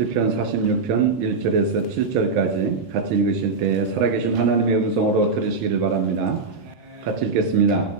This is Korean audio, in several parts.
시편 46편 1절에서 7절까지 같이 읽으실 때에 살아계신 하나님의 음성으로 들으시기를 바랍니다. 같이 읽겠습니다.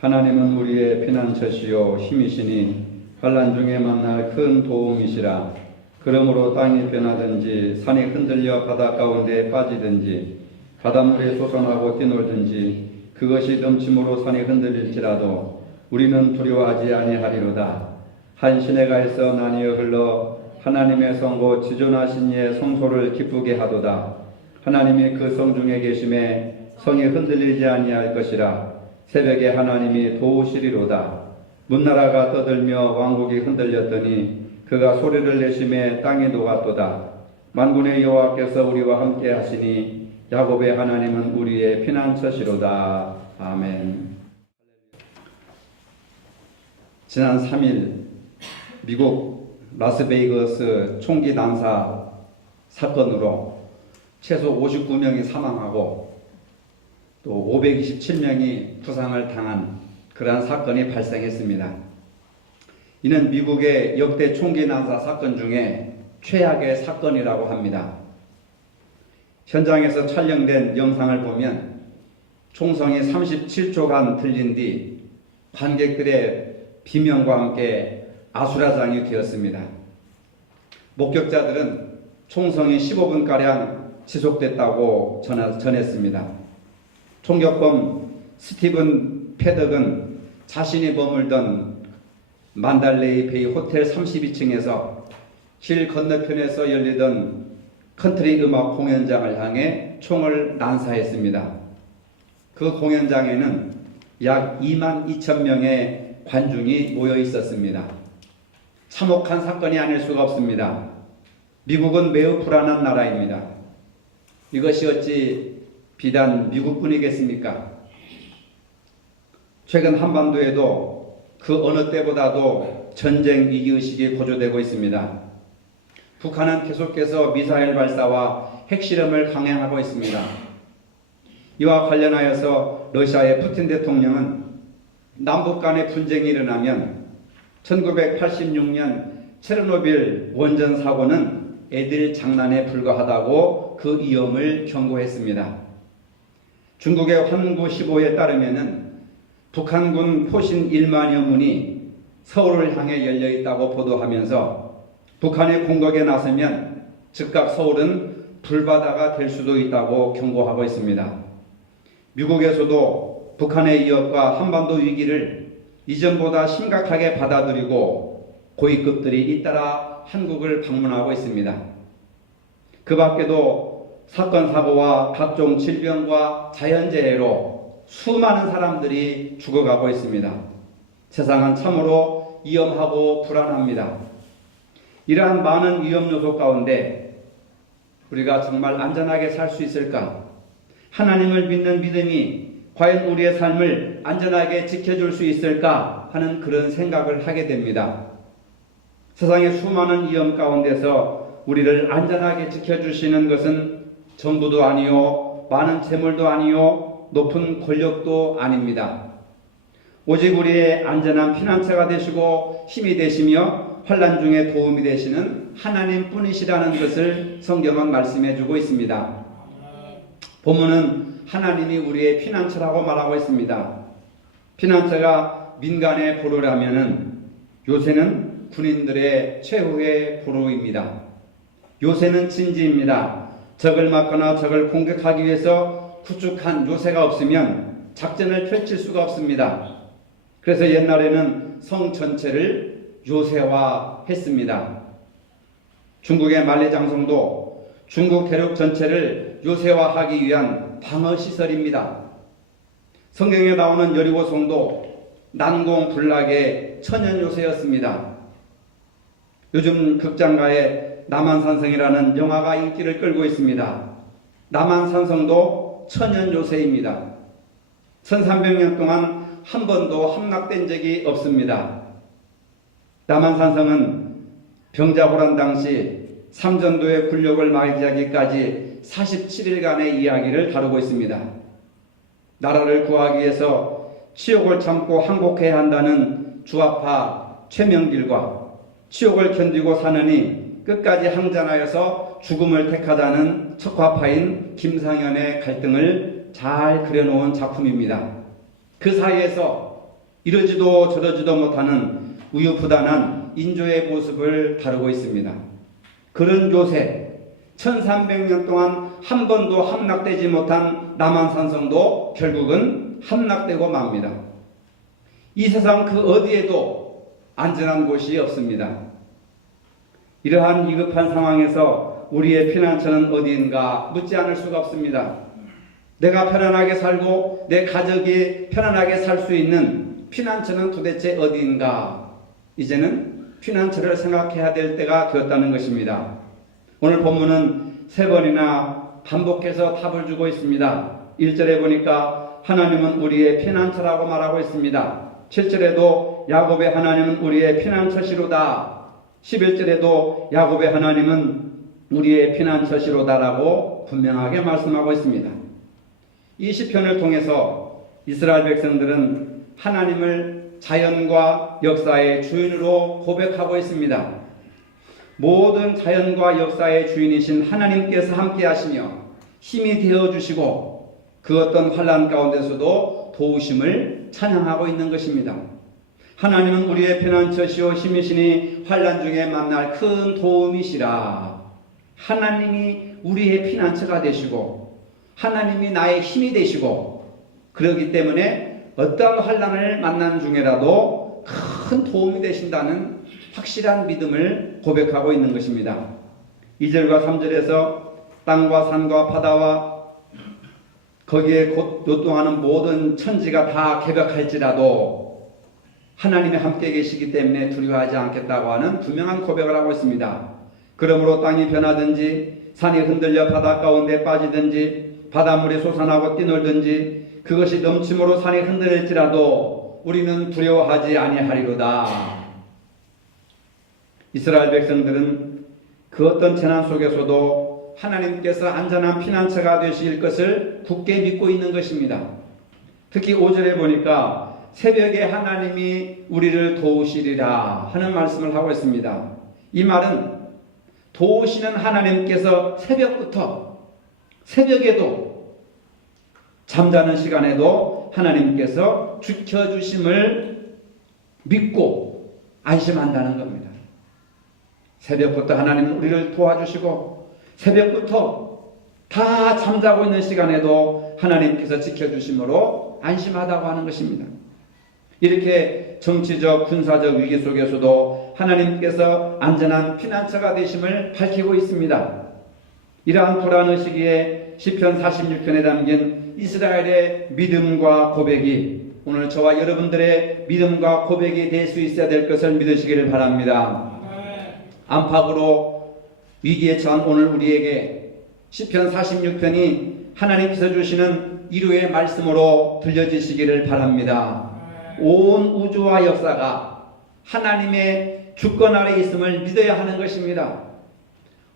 하나님은 우리의 피난처시요 힘이시니 환난 중에 만날 큰 도움이시라. 그러므로 땅이 변하든지 산이 흔들려 바다 가운데 빠지든지 바닷물이 솟아나고 뛰놀든지 그것이 넘침으로 산이 흔들릴지라도 우리는 두려워하지 아니하리로다. 한 시내가에서 나뉘어 흘러 하나님의 성고 지존하신 이의 성소를 기쁘게 하도다. 하나님이 그 성 중에 계심에 성이 흔들리지 아니할 것이라. 새벽에 하나님이 도우시리로다. 문나라가 떠들며 왕국이 흔들렸더니 그가 소리를 내심에 땅이 녹았도다. 만군의 여호와께서 우리와 함께 하시니 야곱의 하나님은 우리의 피난처시로다. 아멘. 지난 3일 미국 라스베이거스 총기 난사 사건으로 최소 59명이 사망하고 또 527명이 부상을 당한 그러한 사건이 발생했습니다. 이는 미국의 역대 총기 난사 사건 중에 최악의 사건이라고 합니다. 현장에서 촬영된 영상을 보면 총성이 37초간 들린 뒤 관객들의 비명과 함께 아수라장이 되었습니다. 목격자들은 총성이 15분가량 지속됐다고 전했습니다. 총격범 스티븐 패덕은 자신이 머물던 만달레이 베이 호텔 32층에서 길 건너편에서 열리던 컨트리 음악 공연장을 향해 총을 난사했습니다. 그 공연장에는 약 2만 2천 명의 관중이 모여 있었습니다. 참혹한 사건이 아닐 수가 없습니다. 미국은 매우 불안한 나라입니다. 이것이 어찌 비단 미국뿐이겠습니까? 최근 한반도에도 그 어느 때보다도 전쟁 위기의식이 고조되고 있습니다. 북한은 계속해서 미사일 발사와 핵실험을 강행하고 있습니다. 이와 관련하여서 러시아의 푸틴 대통령은 남북 간의 분쟁이 일어나면 1986년 체르노빌 원전 사고는 애들 장난에 불과하다고 그 위험을 경고했습니다. 중국의 환구 15에 따르면 북한군 포신 1만여 문이 서울을 향해 열려 있다고 보도하면서 북한의 공격에 나서면 즉각 서울은 불바다가 될 수도 있다고 경고하고 있습니다. 미국에서도 북한의 위협과 한반도 위기를 이전보다 심각하게 받아들이고 고위급들이 잇따라 한국을 방문하고 있습니다. 그 밖에도 사건 사고와 각종 질병과 자연재해로 수많은 사람들이 죽어가고 있습니다. 세상은 참으로 위험하고 불안합니다. 이러한 많은 위험 요소 가운데 우리가 정말 안전하게 살 수 있을까? 하나님을 믿는 믿음이 과연 우리의 삶을 안전하게 지켜줄 수 있을까 하는 그런 생각을 하게 됩니다. 세상의 수많은 위험 가운데서 우리를 안전하게 지켜주시는 것은 정부도 아니요, 많은 재물도 아니요, 높은 권력도 아닙니다. 오직 우리의 안전한 피난처가 되시고 힘이 되시며 환난 중에 도움이 되시는 하나님 뿐이시라는 것을 성경은 말씀해 주고 있습니다. 본문은 하나님이 우리의 피난처라고 말하고 있습니다. 피난처가 민간의 보루라면은 요새는 군인들의 최후의 보루입니다. 요새는 진지입니다. 적을 막거나 적을 공격하기 위해서 구축한 요새가 없으면 작전을 펼칠 수가 없습니다. 그래서 옛날에는 성 전체를 요새화했습니다. 중국의 만리장성도 중국 대륙 전체를 요새화하기 위한 방어시설입니다. 성경에 나오는 여리고성도 난공불락의 천연요새였습니다. 요즘 극장가에 남한산성이라는 영화가 인기를 끌고 있습니다. 남한산성도 천연요새입니다. 1300년 동안 한 번도 함락된 적이 없습니다. 남한산성은 병자호란 당시 삼전도의 굴욕을 맞이하기까지 47일간의 이야기를 다루고 있습니다. 나라를 구하기 위해서 치욕을 참고 항복해야 한다는 주압파 최명길과 치욕을 견디고 사느니 끝까지 항전하여서 죽음을 택하자는 척화파인 김상현의 갈등을 잘 그려놓은 작품입니다. 그 사이에서 이러지도 저러지도 못하는 우유부단한 인조의 모습을 다루고 있습니다. 그런 요새 1300년 동안 한 번도 함락되지 못한 남한산성도 결국은 함락되고 맙니다. 이 세상 그 어디에도 안전한 곳이 없습니다. 이러한 위급한 상황에서 우리의 피난처는 어디인가 묻지 않을 수가 없습니다. 내가 편안하게 살고 내 가족이 편안하게 살 수 있는 피난처는 도대체 어디인가? 이제는 피난처를 생각해야 될 때가 되었다는 것입니다. 오늘 본문은 3번이나 반복해서 답을 주고 있습니다. 1절에 보니까 하나님은 우리의 피난처라고 말하고 있습니다. 7절에도 야곱의 하나님은 우리의 피난처시로다. 11절에도 야곱의 하나님은 우리의 피난처시로다라고 분명하게 말씀하고 있습니다. 이 시편을 통해서 이스라엘 백성들은 하나님을 자연과 역사의 주인으로 고백하고 있습니다. 모든 자연과 역사의 주인이신 하나님께서 함께 하시며 힘이 되어주시고 그 어떤 환난 가운데서도 도우심을 찬양하고 있는 것입니다. 하나님은 우리의 피난처시오 힘이시니 환난 중에 만날 큰 도움이시라. 하나님이 우리의 피난처가 되시고 하나님이 나의 힘이 되시고 그렇기 때문에 어떤 환난을 만난 중에라도 큰 도움이 되신다는 확실한 믿음을 고백하고 있는 것입니다. 2절과 3절에서 땅과 산과 바다와 거기에 곧 요동하는 모든 천지가 다 개벽할지라도 하나님이 함께 계시기 때문에 두려워하지 않겠다고 하는 분명한 고백을 하고 있습니다. 그러므로 땅이 변하든지 산이 흔들려 바다 가운데 빠지든지 바닷물이 솟아나고 뛰놀든지 그것이 넘침으로 산이 흔들릴지라도 우리는 두려워하지 아니하리로다. 이스라엘 백성들은 그 어떤 재난 속에서도 하나님께서 안전한 피난처가 되실 것을 굳게 믿고 있는 것입니다. 특히 5절에 보니까 새벽에 하나님이 우리를 도우시리라 하는 말씀을 하고 있습니다. 이 말은 도우시는 하나님께서 새벽에도 잠자는 시간에도 하나님께서 지켜주심을 믿고 안심한다는 겁니다. 새벽부터 하나님은 우리를 도와주시고 새벽부터 다 잠자고 있는 시간에도 하나님께서 지켜주심으로 안심하다고 하는 것입니다. 이렇게 정치적 군사적 위기 속에서도 하나님께서 안전한 피난처가 되심을 밝히고 있습니다. 이러한 불안의 시기에 시편 46편에 담긴 이스라엘의 믿음과 고백이 오늘 저와 여러분들의 믿음과 고백이 될 수 있어야 될 것을 믿으시기를 바랍니다. 안팎으로 위기에 처한 오늘 우리에게 시편 46편이 하나님께서 주시는 위로의 말씀으로 들려지시기를 바랍니다. 온 우주와 역사가 하나님의 주권 아래 있음을 믿어야 하는 것입니다.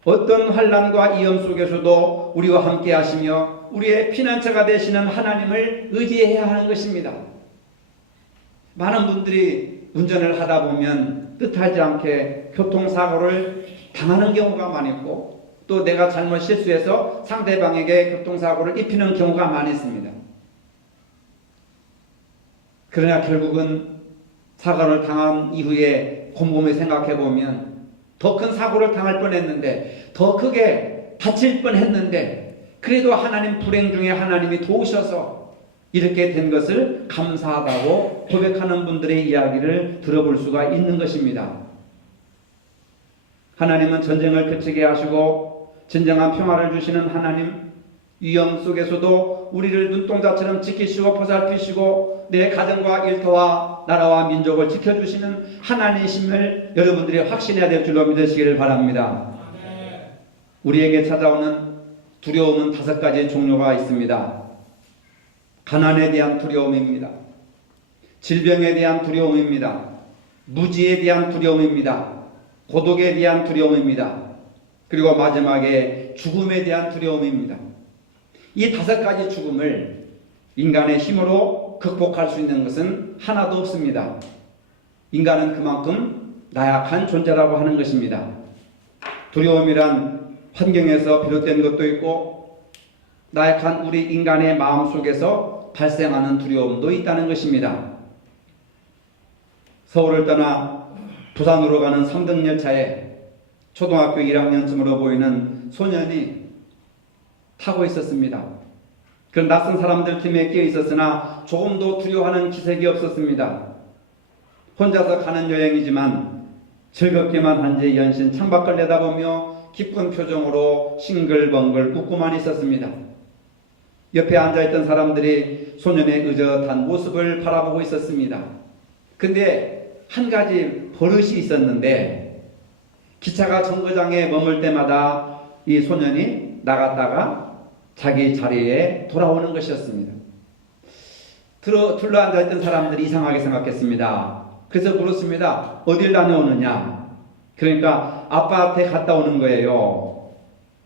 어떤 환난과 위험 속에서도 우리와 함께 하시며 우리의 피난처가 되시는 하나님을 의지해야 하는 것입니다. 많은 분들이 운전을 하다 보면 뜻하지 않게 교통사고를 당하는 경우가 많이 있고 또 내가 잘못 실수해서 상대방에게 교통사고를 입히는 경우가 많이 있습니다. 그러나 결국은 사고를 당한 이후에 곰곰이 생각해 보면 더 큰 사고를 당할 뻔했는데 더 크게 다칠 뻔했는데 그래도 하나님 불행 중에 하나님이 도우셔서 이렇게 된 것을 감사하다고 고백하는 분들의 이야기를 들어볼 수가 있는 것입니다. 하나님은 전쟁을 그치게 하시고 진정한 평화를 주시는 하나님, 위험 속에서도 우리를 눈동자처럼 지키시고 보살피시고 내 가정과 일터와 나라와 민족을 지켜주시는 하나님이심을 여러분들이 확신해야 될 줄로 믿으시기를 바랍니다. 우리에게 찾아오는 두려움은 5가지 종류가 있습니다. 가난에 대한 두려움입니다. 질병에 대한 두려움입니다. 무지에 대한 두려움입니다. 고독에 대한 두려움입니다. 그리고 마지막에 죽음에 대한 두려움입니다. 이 5가지 죽음을 인간의 힘으로 극복할 수 있는 것은 하나도 없습니다. 인간은 그만큼 나약한 존재라고 하는 것입니다. 두려움이란 환경에서 비롯된 것도 있고 나약한 우리 인간의 마음속에서 발생하는 두려움도 있다는 것입니다. 서울을 떠나 부산으로 가는 3등 열차에 초등학교 1학년쯤으로 보이는 소년이 타고 있었습니다. 그 낯선 사람들 팀에 끼어 있었으나 조금도 두려워하는 기색이 없었습니다. 혼자서 가는 여행이지만 즐겁게만 한지 연신 창밖을 내다보며 기쁜 표정으로 싱글벙글 웃고만 있었습니다. 옆에 앉아있던 사람들이 소년의 의젓한 모습을 바라보고 있었습니다. 근데 한 가지 버릇이 있었는데 기차가 정거장에 머물 때마다 이 소년이 나갔다가 자기 자리에 돌아오는 것이었습니다. 둘러앉아있던 사람들이 이상하게 생각했습니다. 그래서 물었습니다. 어딜 다녀오느냐? 그러니까 아빠한테 갔다 오는 거예요.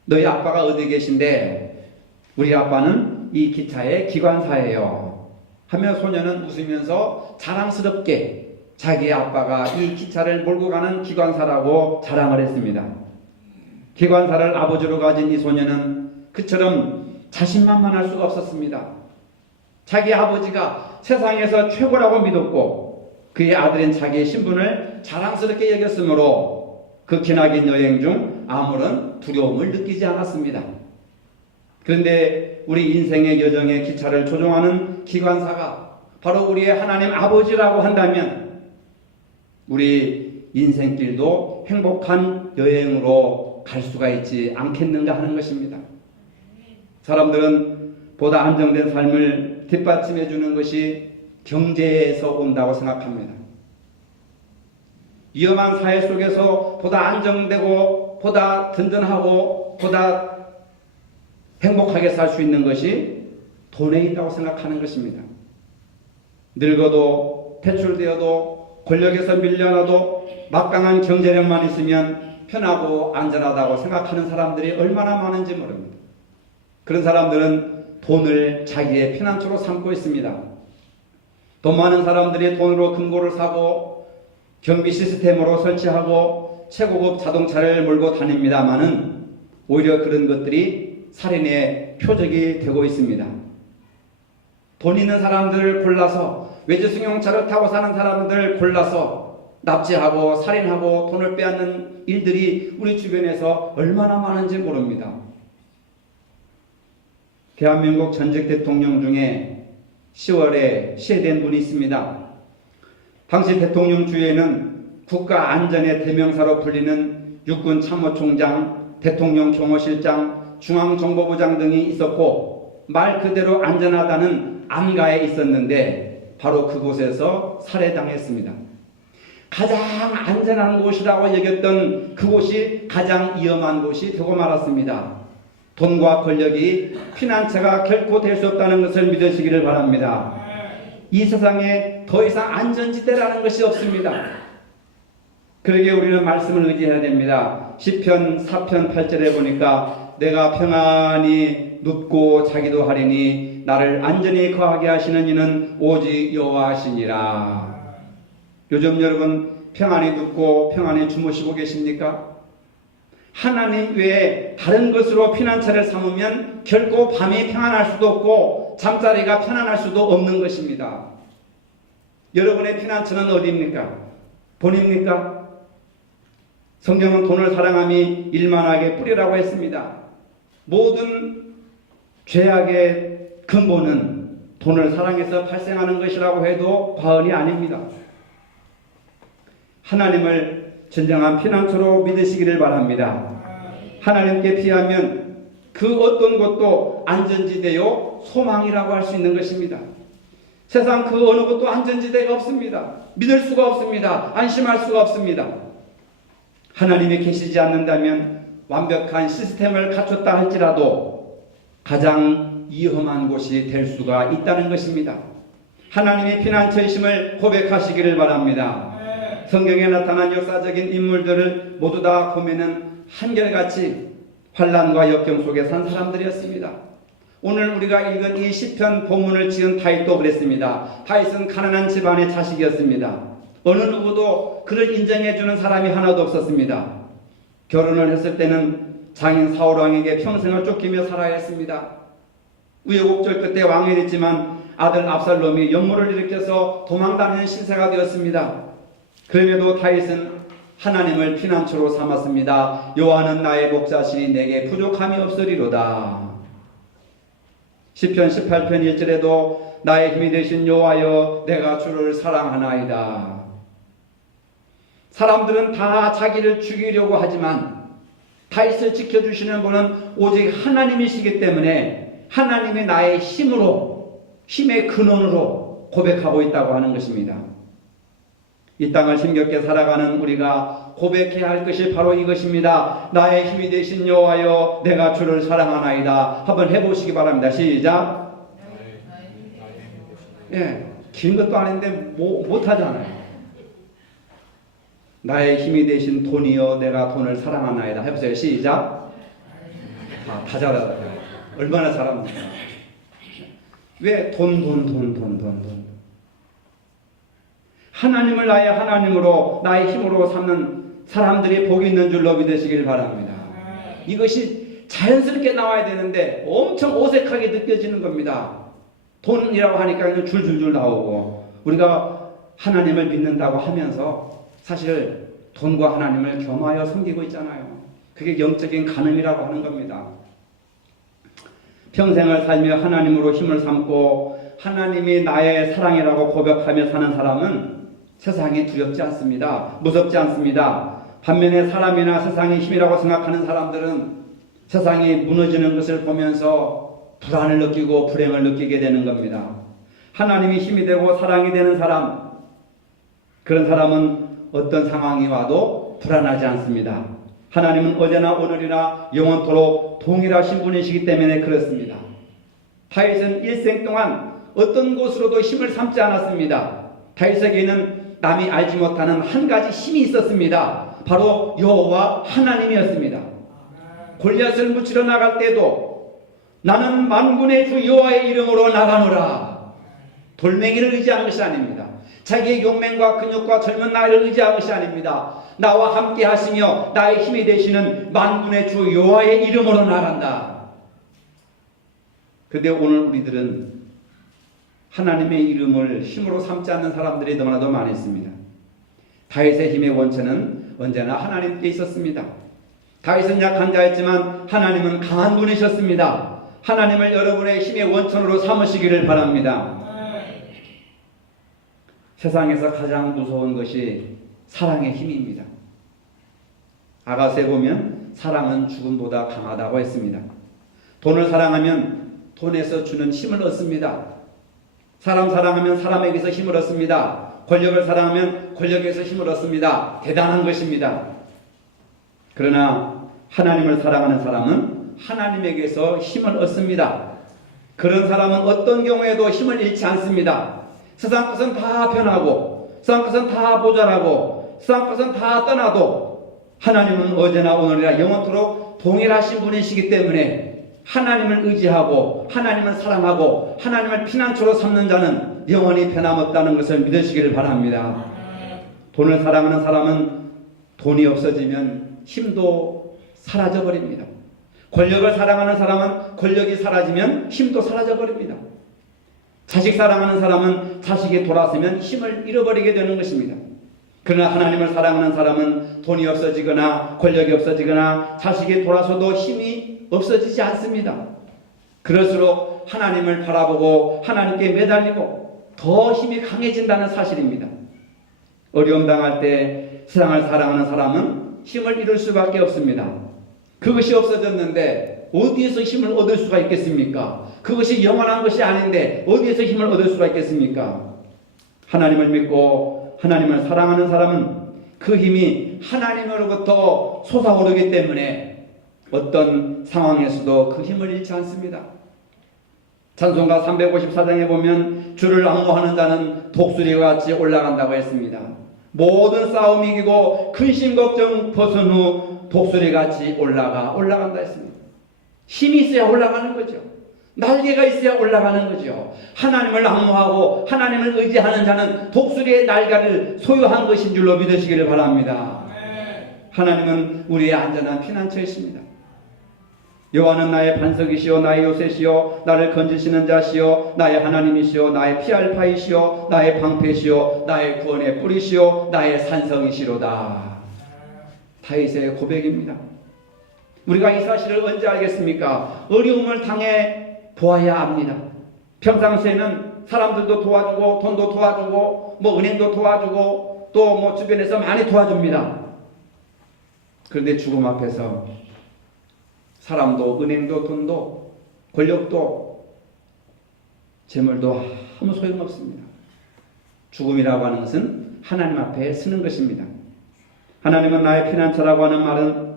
너희 아빠가 어디 계신데? 우리 아빠는 이 기차의 기관사예요. 하며 소년은 웃으면서 자랑스럽게 자기 아빠가 이 기차를 몰고 가는 기관사라고 자랑을 했습니다. 기관사를 아버지로 가진 이 소년은 그처럼 자신만만할 수가 없었습니다. 자기 아버지가 세상에서 최고라고 믿었고 그의 아들인 자기의 신분을 자랑스럽게 여겼으므로 그 기나긴 여행 중 아무런 두려움을 느끼지 않았습니다. 그런데 우리 인생의 여정의 기차를 조종하는 기관사가 바로 우리의 하나님 아버지라고 한다면 우리 인생길도 행복한 여행으로 갈 수가 있지 않겠는가 하는 것입니다. 사람들은 보다 안정된 삶을 뒷받침해 주는 것이 경제에서 온다고 생각합니다. 위험한 사회 속에서 보다 안정되고 보다 든든하고 보다 행복하게 살 수 있는 것이 돈에 있다고 생각하는 것입니다. 늙어도 퇴출되어도 권력에서 밀려나도 막강한 경제력만 있으면 편하고 안전하다고 생각하는 사람들이 얼마나 많은지 모릅니다. 그런 사람들은 돈을 자기의 피난처로 삼고 있습니다. 돈 많은 사람들이 돈으로 금고를 사고 경비 시스템으로 설치하고 최고급 자동차를 몰고 다닙니다마는 오히려 그런 것들이 살인의 표적이 되고 있습니다. 돈 있는 사람들을 골라서 외제승용차를 타고 사는 사람들 골라서 납치하고 살인하고 돈을 빼앗는 일들이 우리 주변에서 얼마나 많은지 모릅니다. 대한민국 전직 대통령 중에 10월에 시해된 분이 있습니다. 당시 대통령 주위에는 국가 안전의 대명사로 불리는 육군 참모총장, 대통령 경호실장, 중앙정보부장 등이 있었고 말 그대로 안전하다는 안가에 있었는데 바로 그곳에서 살해당했습니다. 가장 안전한 곳이라고 여겼던 그곳이 가장 위험한 곳이 되고 말았습니다. 돈과 권력이 피난처가 결코 될 수 없다는 것을 믿으시기를 바랍니다. 이 세상에 더 이상 안전지대라는 것이 없습니다. 그러기에 우리는 말씀을 의지해야 됩니다. 시편 4편 8절에 보니까 내가 평안히 눕고 자기도 하리니 나를 안전히 거하게 하시는 이는 오직 여호와시니라. 요즘 여러분 평안히 눕고 평안히 주무시고 계십니까? 하나님 외에 다른 것으로 피난처를 삼으면 결코 밤이 평안할 수도 없고 잠자리가 편안할 수도 없는 것입니다. 여러분의 피난처는 어디입니까? 돈입니까? 성경은 돈을 사랑함이 일만하게 뿌리라고 했습니다. 모든 죄악의 근본은 돈을 사랑해서 발생하는 것이라고 해도 과언이 아닙니다. 하나님을 진정한 피난처로 믿으시기를 바랍니다. 하나님께 피하면 그 어떤 것도 안전지대요 소망이라고 할 수 있는 것입니다. 세상 그 어느 것도 안전지대가 없습니다. 믿을 수가 없습니다. 안심할 수가 없습니다. 하나님이 계시지 않는다면 완벽한 시스템을 갖췄다 할지라도 가장 위험한 곳이 될 수가 있다는 것입니다. 하나님의 피난처이심을 고백하시기를 바랍니다. 성경에 나타난 역사적인 인물들을 모두 다 보면은 한결같이 환난과 역경 속에 산 사람들이었습니다. 오늘 우리가 읽은 이 시편 본문을 지은 다윗도 그랬습니다. 다윗은 가난한 집안의 자식이었습니다. 어느 누구도 그를 인정해 주는 사람이 하나도 없었습니다. 결혼을 했을 때는 장인 사울왕에게 평생을 쫓기며 살아야 했습니다. 우여곡절 끝에 왕이 됐지만 아들 압살롬이 역모를 일으켜서 도망다니는 신세가 되었습니다. 그럼에도 다윗은 하나님을 피난처로 삼았습니다. 여호와는 나의 목자시니 내게 부족함이 없으리로다. 시편 18편 1절에도 나의 힘이 되신 여호와여 내가 주를 사랑하나이다. 사람들은 다 자기를 죽이려고 하지만 다윗을 지켜주시는 분은 오직 하나님이시기 때문에 하나님이 나의 힘의 근원으로 고백하고 있다고 하는 것입니다. 이 땅을 힘겹게 살아가는 우리가 고백해야 할 것이 바로 이것입니다. 나의 힘이 되신 여호와여 내가 주를 사랑하나이다. 한번 해보시기 바랍니다. 시작. 예, 긴 것도 아닌데 못하잖아요. 나의 힘이 되신 돈이여 내가 돈을 사랑하나이다. 해보세요. 시작. 다 잘하다. 얼마나 잘합니까? 왜 돈. 하나님을 나의 하나님으로 나의 힘으로 삼는 사람들이 복이 있는 줄로 믿으시길 바랍니다. 이것이 자연스럽게 나와야 되는데 엄청 어색하게 느껴지는 겁니다. 돈이라고 하니까 줄줄줄 나오고 우리가 하나님을 믿는다고 하면서 사실 돈과 하나님을 겸하여 섬기고 있잖아요. 그게 영적인 간음이라고 하는 겁니다. 평생을 살며 하나님으로 힘을 삼고 하나님이 나의 사랑이라고 고백하며 사는 사람은 세상이 두렵지 않습니다. 무섭지 않습니다. 반면에 사람이나 세상이 힘이라고 생각하는 사람들은 세상이 무너지는 것을 보면서 불안을 느끼고 불행을 느끼게 되는 겁니다. 하나님이 힘이 되고 사랑이 되는 사람, 그런 사람은 어떤 상황이 와도 불안하지 않습니다. 하나님은 어제나 오늘이나 영원토록 동일하신 분이시기 때문에 그렇습니다. 다윗은 일생 동안 어떤 곳으로도 힘을 삼지 않았습니다. 다윗에게는 남이 알지 못하는 한 가지 힘이 있었습니다. 바로 여호와 하나님이었습니다. 골리앗을 무치러 나갈 때도 나는 만군의 주 여호와의 이름으로 나가노라. 돌멩이를 의지한 것이 아닙니다. 자기의 용맹과 근육과 젊은 나이를 의지한 것이 아닙니다. 나와 함께 하시며 나의 힘이 되시는 만군의 주 여호와의 이름으로 나간다. 그런데 오늘 우리들은 하나님의 이름을 힘으로 삼지 않는 사람들이 너무나도 많이 있습니다. 다윗의 힘의 원천은 언제나 하나님께 있었습니다. 다윗은 약한 자였지만 하나님은 강한 분이셨습니다. 하나님을 여러분의 힘의 원천으로 삼으시기를 바랍니다. 세상에서 가장 무서운 것이 사랑의 힘입니다. 아가서에 보면 사랑은 죽음보다 강하다고 했습니다. 돈을 사랑하면 돈에서 주는 힘을 얻습니다. 사람 사랑하면 사람에게서 힘을 얻습니다. 권력을 사랑하면 권력에서 힘을 얻습니다. 대단한 것입니다. 그러나 하나님을 사랑하는 사람은 하나님에게서 힘을 얻습니다. 그런 사람은 어떤 경우에도 힘을 잃지 않습니다. 세상 것은 다 변하고 세상 것은 다 모자라고 세상 것은 다 떠나도 하나님은 어제나 오늘이나 영원토록 동일하신 분이시기 때문에 하나님을 의지하고 하나님을 사랑하고 하나님을 피난처로 삼는 자는 영원히 변함없다는 것을 믿으시기를 바랍니다. 돈을 사랑하는 사람은 돈이 없어지면 힘도 사라져버립니다. 권력을 사랑하는 사람은 권력이 사라지면 힘도 사라져버립니다. 자식 사랑하는 사람은 자식이 돌아서면 힘을 잃어버리게 되는 것입니다. 그러나 하나님을 사랑하는 사람은 돈이 없어지거나 권력이 없어지거나 자식이 돌아서도 힘이 없어지지 않습니다. 그럴수록 하나님을 바라보고 하나님께 매달리고 더 힘이 강해진다는 사실입니다. 어려움 당할 때 세상을 사랑하는 사람은 힘을 잃을 수밖에 없습니다. 그것이 없어졌는데 어디에서 힘을 얻을 수가 있겠습니까? 그것이 영원한 것이 아닌데 어디에서 힘을 얻을 수가 있겠습니까? 하나님을 믿고 하나님을 사랑하는 사람은 그 힘이 하나님으로부터 솟아오르기 때문에 어떤 상황에서도 그 힘을 잃지 않습니다. 찬송가 354장에 보면 주를 앙모하는 자는 독수리와 같이 올라간다고 했습니다. 모든 싸움 이기고 근심 걱정 벗은 후 독수리같이 올라간다 했습니다. 힘이 있어야 올라가는 거죠. 날개가 있어야 올라가는 거죠. 하나님을 앙모하고 하나님을 의지하는 자는 독수리의 날개를 소유한 것인 줄로 믿으시기를 바랍니다. 하나님은 우리의 안전한 피난처이십니다. 여호와는 나의 반석이시요 나의 요새시요 나를 건지시는 자시요 나의 하나님이시요 나의 피할 바이시요 나의 방패시요 나의 구원의 뿌리시요 나의 산성이시로다. 다윗의 고백입니다. 우리가 이 사실을 언제 알겠습니까? 어려움을 당해 보아야 합니다. 평상시에는 사람들도 도와주고 돈도 도와주고 은행도 도와주고 또 주변에서 많이 도와줍니다. 그런데 죽음 앞에서 사람도 은행도 돈도 권력도 재물도 아무 소용없습니다. 죽음이라고 하는 것은 하나님 앞에 서는 것입니다. 하나님은 나의 피난처라고 하는 말은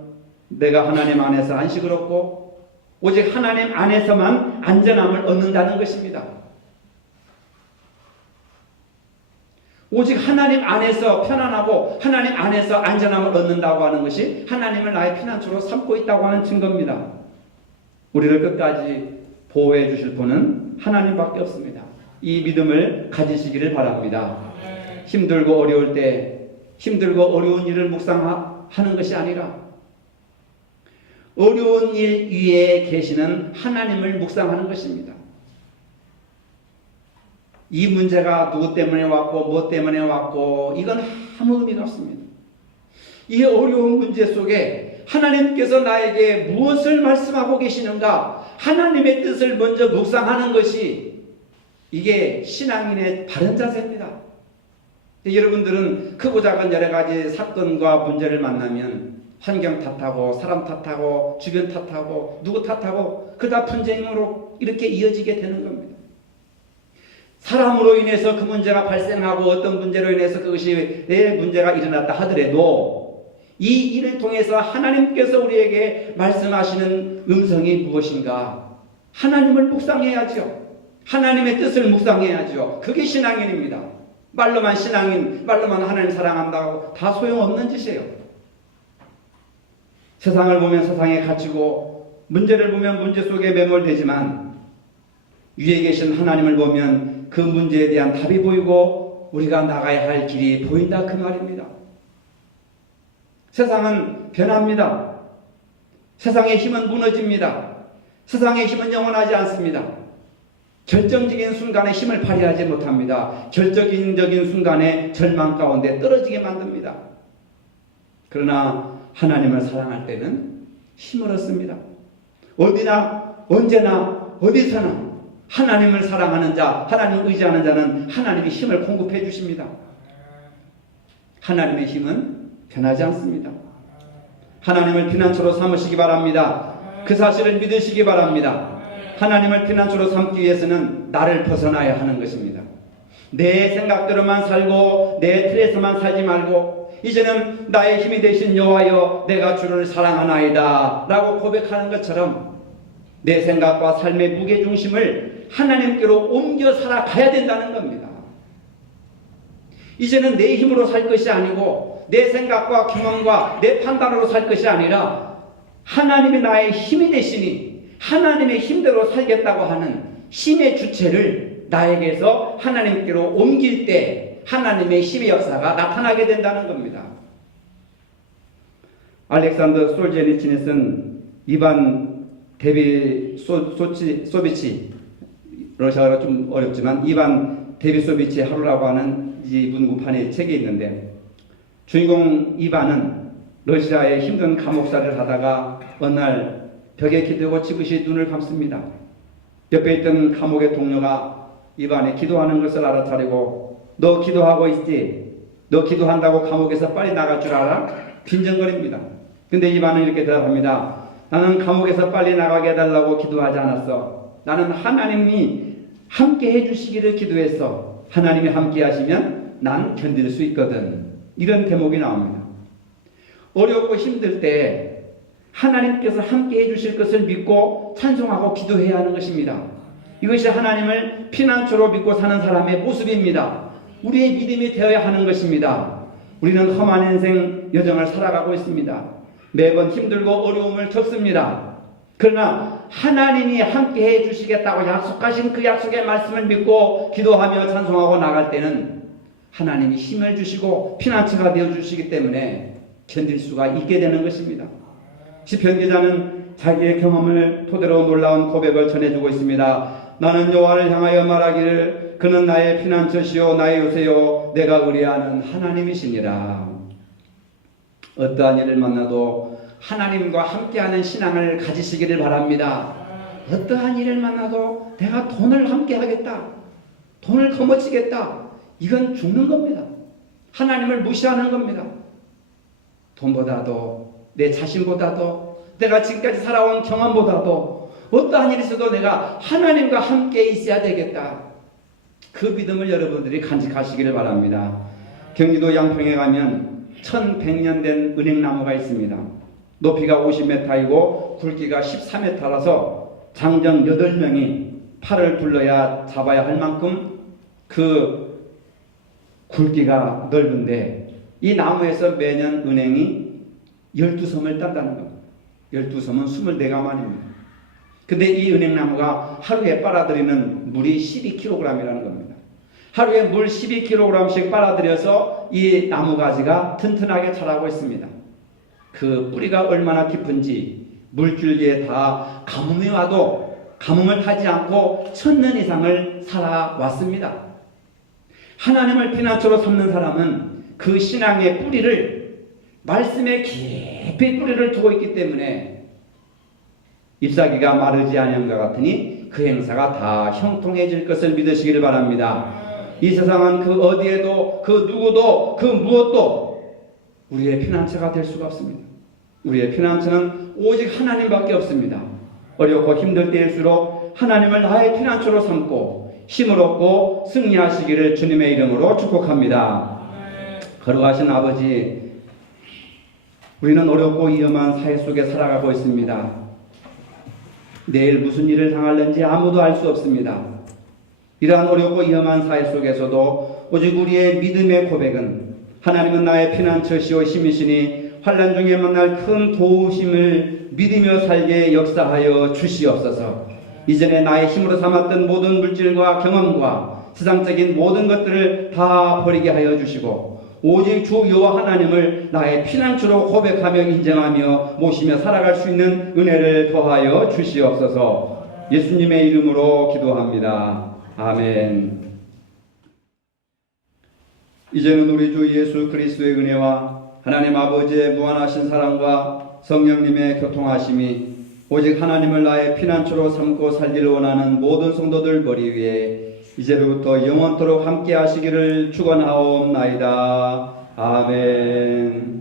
내가 하나님 안에서 안식을 얻고 오직 하나님 안에서만 안전함을 얻는다는 것입니다. 오직 하나님 안에서 편안하고 하나님 안에서 안전함을 얻는다고 하는 것이 하나님을 나의 피난처로 삼고 있다고 하는 증거입니다. 우리를 끝까지 보호해 주실 분은 하나님밖에 없습니다. 이 믿음을 가지시기를 바랍니다. 힘들고 어려울 때 힘들고 어려운 일을 묵상하는 것이 아니라 어려운 일 위에 계시는 하나님을 묵상하는 것입니다. 이 문제가 누구 때문에 왔고 뭐 때문에 왔고 이건 아무 의미가 없습니다. 이 어려운 문제 속에 하나님께서 나에게 무엇을 말씀하고 계시는가, 하나님의 뜻을 먼저 묵상하는 것이 이게 신앙인의 바른 자세입니다. 여러분들은 크고 작은 여러 가지 사건과 문제를 만나면 환경 탓하고 사람 탓하고 주변 탓하고 누구 탓하고 그다 분쟁으로 이렇게 이어지게 되는 겁니다. 사람으로 인해서 그 문제가 발생하고 어떤 문제로 인해서 그것이 내 문제가 일어났다 하더라도 이 일을 통해서 하나님께서 우리에게 말씀하시는 음성이 무엇인가? 하나님을 묵상해야죠. 하나님의 뜻을 묵상해야죠. 그게 신앙인입니다. 말로만 신앙인, 말로만 하나님 사랑한다고 다 소용없는 짓이에요. 세상을 보면 세상에 갇히고 문제를 보면 문제 속에 매몰되지만 위에 계신 하나님을 보면 그 문제에 대한 답이 보이고 우리가 나가야 할 길이 보인다 그 말입니다. 세상은 변합니다. 세상의 힘은 무너집니다. 세상의 힘은 영원하지 않습니다. 결정적인 순간에 힘을 발휘하지 못합니다. 결정적인 순간에 절망 가운데 떨어지게 만듭니다. 그러나 하나님을 사랑할 때는 힘을 얻습니다. 어디나 언제나 어디서나 하나님을 사랑하는 자, 하나님을 의지하는 자는 하나님이 힘을 공급해 주십니다. 하나님의 힘은 변하지 않습니다. 하나님을 피난처로 삼으시기 바랍니다. 그 사실을 믿으시기 바랍니다. 하나님을 피난처로 삼기 위해서는 나를 벗어나야 하는 것입니다. 내 생각대로만 살고 내 틀에서만 살지 말고 이제는 나의 힘이 되신 여호와여 내가 주를 사랑하나이다 라고 고백하는 것처럼 내 생각과 삶의 무게중심을 하나님께로 옮겨 살아가야 된다는 겁니다. 이제는 내 힘으로 살 것이 아니고 내 생각과 경험과 내 판단으로 살 것이 아니라 하나님이 나의 힘이 되시니 하나님의 힘대로 살겠다고 하는 힘의 주체를 나에게서 하나님께로 옮길 때 하나님의 힘의 역사가 나타나게 된다는 겁니다. 알렉산더 솔제니친이 쓴 이반 데비소비치, 러시아어가 좀 어렵지만 이반 데비소비치 하루라고 하는 이 문구판의 책이 있는데 주인공 이반은 러시아의 힘든 감옥살이를 하다가 어느 날 벽에 기대고 지그시 눈을 감습니다. 옆에 있던 감옥의 동료가 이반이 기도하는 것을 알아차리고 너 기도하고 있지? 너 기도한다고 감옥에서 빨리 나갈 줄 알아? 빈정거립니다. 근데 이반은 이렇게 대답합니다. 나는 감옥에서 빨리 나가게 해달라고 기도하지 않았어. 나는 하나님이 함께 해주시기를 기도했어. 하나님이 함께 하시면 난 견딜 수 있거든. 이런 대목이 나옵니다. 어렵고 힘들 때 하나님께서 함께 해주실 것을 믿고 찬송하고 기도해야 하는 것입니다. 이것이 하나님을 피난처로 믿고 사는 사람의 모습입니다. 우리의 믿음이 되어야 하는 것입니다. 우리는 험한 인생 여정을 살아가고 있습니다. 매번 힘들고 어려움을 겪습니다. 그러나 하나님이 함께 해주시겠다고 약속하신 그 약속의 말씀을 믿고 기도하며 찬송하고 나갈 때는 하나님이 힘을 주시고 피난처가 되어주시기 때문에 견딜 수가 있게 되는 것입니다. 시편 기자는 자기의 경험을 토대로 놀라운 고백을 전해주고 있습니다. 나는 여호와를 향하여 말하기를 그는 나의 피난처시요 나의 요새요 내가 의뢰하는 하나님이시니라. 어떠한 일을 만나도 하나님과 함께하는 신앙을 가지시기를 바랍니다. 어떠한 일을 만나도 내가 돈을 함께하겠다, 돈을 거머쥐겠다, 이건 죽는 겁니다. 하나님을 무시하는 겁니다. 돈보다도, 내 자신보다도, 내가 지금까지 살아온 경험보다도 어떠한 일이 있어도 내가 하나님과 함께 있어야 되겠다. 그 믿음을 여러분들이 간직하시기를 바랍니다. 경기도 양평에 가면 1100년 된 은행나무가 있습니다. 높이가 50m이고 굵기가 14m라서 장정 8명이 팔을 둘러야 잡아야 할 만큼 그 굵기가 넓은데, 이 나무에서 매년 은행이 12섬을 딴다는 겁니다. 12섬은 24가마입니다. 근데 이 은행나무가 하루에 빨아들이는 물이 12kg이라는 겁니다. 하루에 물 12kg씩 빨아들여서 이 나무가지가 튼튼하게 자라고 있습니다. 그 뿌리가 얼마나 깊은지 물줄기에 다 가뭄이 와도 가뭄을 타지 않고 1000년 이상을 살아왔습니다. 하나님을 피난처로 삼는 사람은 그 신앙의 뿌리를 말씀에 깊이 뿌리를 두고 있기 때문에 잎사귀가 마르지 아니함과 같으니 그 행사가 다 형통해질 것을 믿으시기를 바랍니다. 이 세상은 그 어디에도 그 누구도 그 무엇도 우리의 피난처가 될 수가 없습니다. 우리의 피난처는 오직 하나님밖에 없습니다. 어렵고 힘들 때일수록 하나님을 나의 피난처로 삼고 힘을 얻고 승리하시기를 주님의 이름으로 축복합니다. 거룩하신 아버지, 우리는 어렵고 위험한 사회 속에 살아가고 있습니다. 내일 무슨 일을 당할는지 아무도 알 수 없습니다. 이러한 어렵고 위험한 사회 속에서도 오직 우리의 믿음의 고백은 하나님은 나의 피난처시오 힘이시니 환난 중에 만날 큰 도우심을 믿으며 살게 역사하여 주시옵소서. 이전에 나의 힘으로 삼았던 모든 물질과 경험과 세상적인 모든 것들을 다 버리게 하여 주시고 오직 주 여호와 하나님을 나의 피난처로 고백하며 인정하며 모시며 살아갈 수 있는 은혜를 더하여 주시옵소서. 예수님의 이름으로 기도합니다. 아멘. 이제는 우리 주 예수 그리스도의 은혜와 하나님 아버지의 무한하신 사랑과 성령님의 교통하심이 오직 하나님을 나의 피난처로 삼고 살기를 원하는 모든 성도들 머리 위에 이제부터 영원토록 함께 하시기를 축원하옵나이다. 아멘.